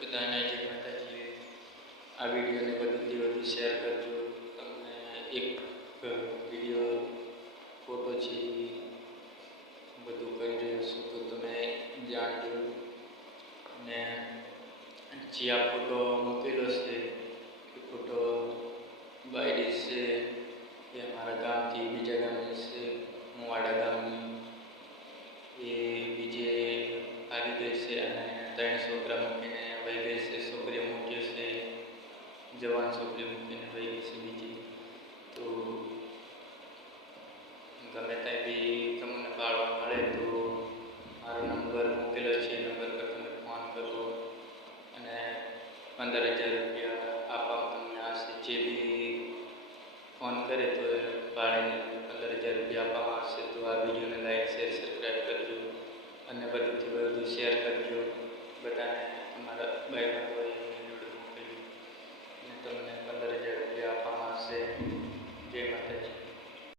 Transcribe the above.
બધાને જય માતાજી। આ વિડીયોને વધુથી વધુ શેર કરજો। તમને એક વિડીયો ફોટો છે બધું કહી રહ્યો છું તો તમે જાણજો। અને જે આ ફોટો મૂકેલો છે એ ફોટો બાયડી છે એ અમારા ગામથી બીજા ગામની છે, મુવાડા ગામની। એ બીજે આવી ગઈ છે અને 3 છોકરા મૂકીને વહી ગઈ છે। છોકરીઓ મોટી છે, જવાન છોકરીઓ મૂકીને વહી ગઈ છે બીજી। તો ગમે ત્યાં બી તમને પાડવા મળે તો મારો નંબર મૂકેલો છે, એ નંબર પર તમે ફોન કરો અને 15,000 રૂપિયા આપવામાં તમને આવશે। જે બી ફોન કરે તો ભાડેને 15,000 રૂપિયા આપવામાં આવશે। તો આ વિડીયોને લાઈક શેર સબસ્ક્રાઈબ કરજો અને વધુથી વધુ શેર કરજો।